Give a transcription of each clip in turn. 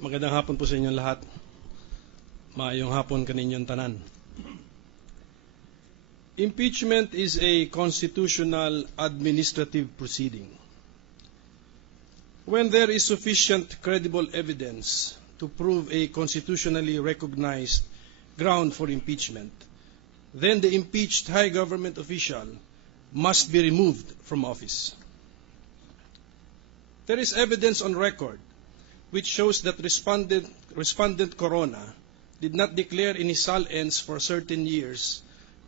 Magandang hapon po sa inyong lahat. Maayong hapon kaninyong tanan. Impeachment is a constitutional administrative proceeding. When there is sufficient credible evidence to prove a constitutionally recognized ground for impeachment, then the impeached high government official must be removed from office. There is evidence on record which shows that Respondent Corona did not declare in his SAL-ens for certain years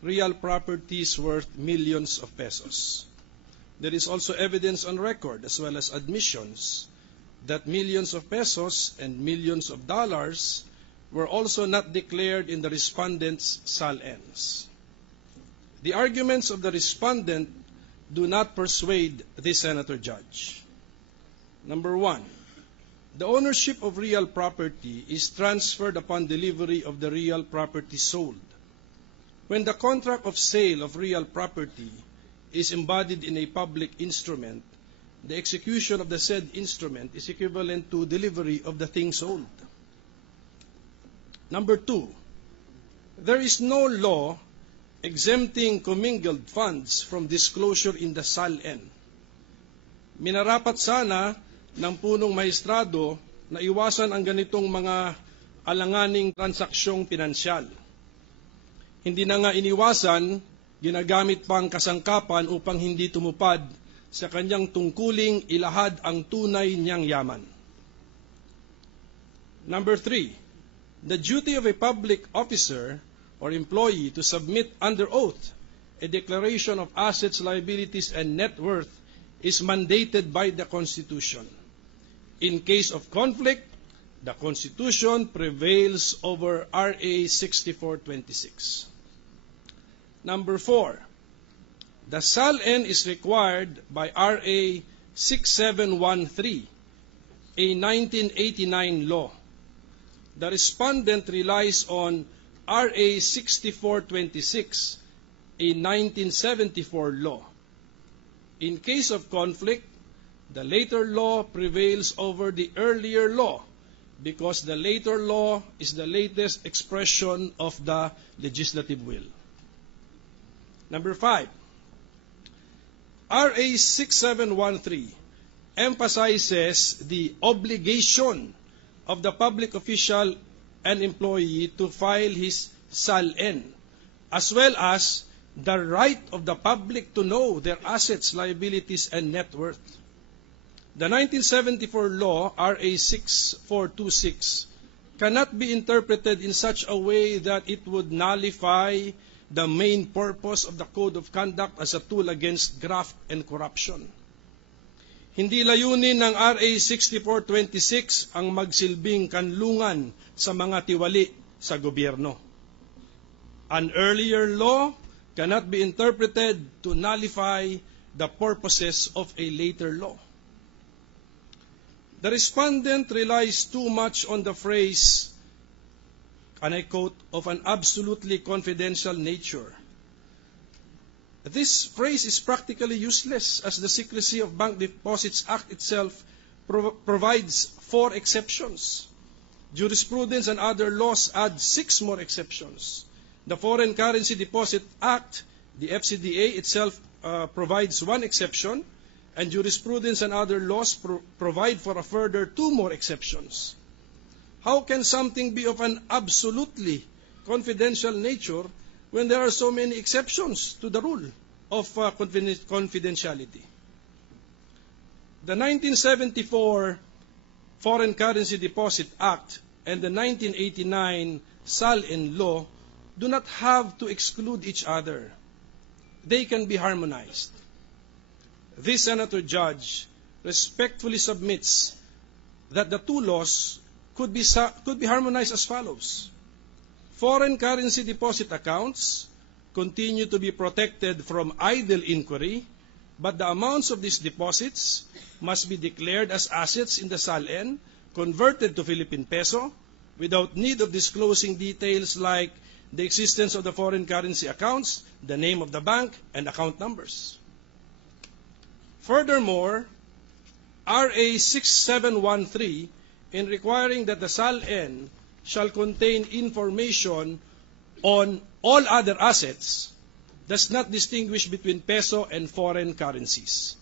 real properties worth millions of pesos. There is also evidence on record, as well as admissions, that millions of pesos and millions of dollars were also not declared in the respondent's SAL-ens. The arguments of the respondent do not persuade this senator judge. Number one, the ownership of real property is transferred upon delivery of the real property sold. When the contract of sale of real property is embodied in a public instrument, the execution of the said instrument is equivalent to delivery of the thing sold. Number two, there is no law exempting commingled funds from disclosure in the SAL-en. Minarapat sana ng punong maestrado na iwasan ang ganitong mga alanganing transaksyong pinansyal. Hindi na nga iniwasan, ginagamit pang kasangkapan upang hindi tumupad sa kanyang tungkuling ilahad ang tunay niyang yaman. Number three, the duty of a public officer or employee to submit under oath a declaration of assets, liabilities, and net worth is mandated by the Constitution. In case of conflict, the Constitution prevails over RA 6426. Number four, the SAL-en is required by RA 6713, a 1989 law. The respondent relies on RA 6426, a 1974 law. In case of conflict, the later law prevails over the earlier law because the later law is the latest expression of the legislative will. Number five, RA 6713 emphasizes the obligation of the public official and employee to file his SAL-en, as well as the right of the public to know their assets, liabilities, and net worth. The 1974 law, RA 6426, cannot be interpreted in such a way that it would nullify the main purpose of the Code of Conduct as a tool against graft and corruption. Hindi layunin ng RA 6426 ang magsilbing kanlungan sa mga tiwali sa gobyerno. An earlier law cannot be interpreted to nullify the purposes of a later law. The respondent relies too much on the phrase, and I quote, of an absolutely confidential nature. This phrase is practically useless as the Secrecy of Bank Deposits Act itself provides 4 exceptions. Jurisprudence and other laws add 6 more exceptions. The Foreign Currency Deposit Act, the FCDA itself provides 1 exception, and jurisprudence and other laws provide for a further 2 more exceptions. How can something be of an absolutely confidential nature when there are so many exceptions to the rule of confidentiality? The 1974 Foreign Currency Deposit Act and the 1989 SAL-en law do not have to exclude each other. They can be harmonized. This senator judge respectfully submits that the 2 laws could be harmonized as follows. Foreign currency deposit accounts continue to be protected from idle inquiry, but the amounts of these deposits must be declared as assets in the SALN, converted to Philippine peso, without need of disclosing details like the existence of the foreign currency accounts, the name of the bank, and account numbers. Furthermore, RA 6713, in requiring that the SALN shall contain information on all other assets, does not distinguish between peso and foreign currencies.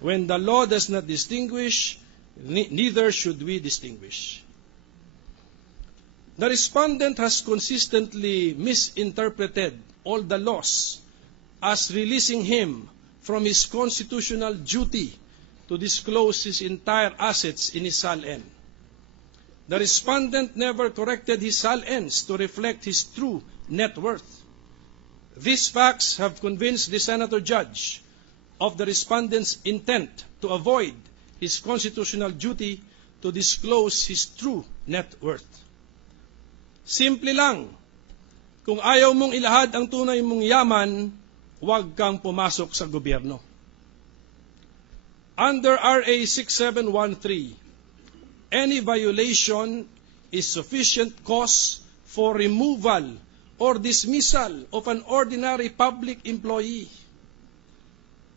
When the law does not distinguish, neither should we distinguish. The respondent has consistently misinterpreted all the laws as releasing him from his constitutional duty to disclose his entire assets in his SALN. The respondent never corrected his SALNs to reflect his true net worth. These facts have convinced the Senator Judge of the respondent's intent to avoid his constitutional duty to disclose his true net worth. Simple lang, kung ayaw mong ilahad ang tunay mong yaman, huwag kang pumasok sa gobyerno. Under RA 6713, any violation is sufficient cause for removal or dismissal of an ordinary public employee.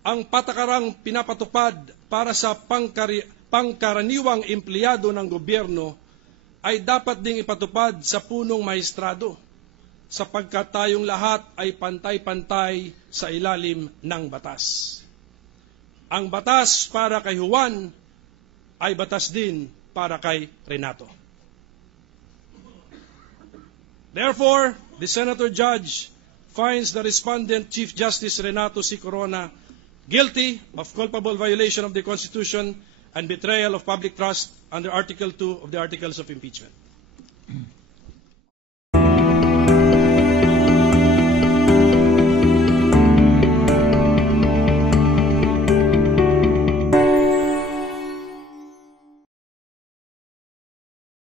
Ang patakarang pinapatupad para sa pangkaraniwang empleyado ng gobyerno ay dapat ding ipatupad sa punong maestrado, sapagkat tayong lahat ay pantay-pantay sa ilalim ng batas. Ang batas para kay Juan ay batas din para kay Renato. Therefore, the Senator Judge finds the respondent Chief Justice Renato C. Corona guilty of culpable violation of the Constitution and betrayal of public trust under Article 2 of the Articles of Impeachment.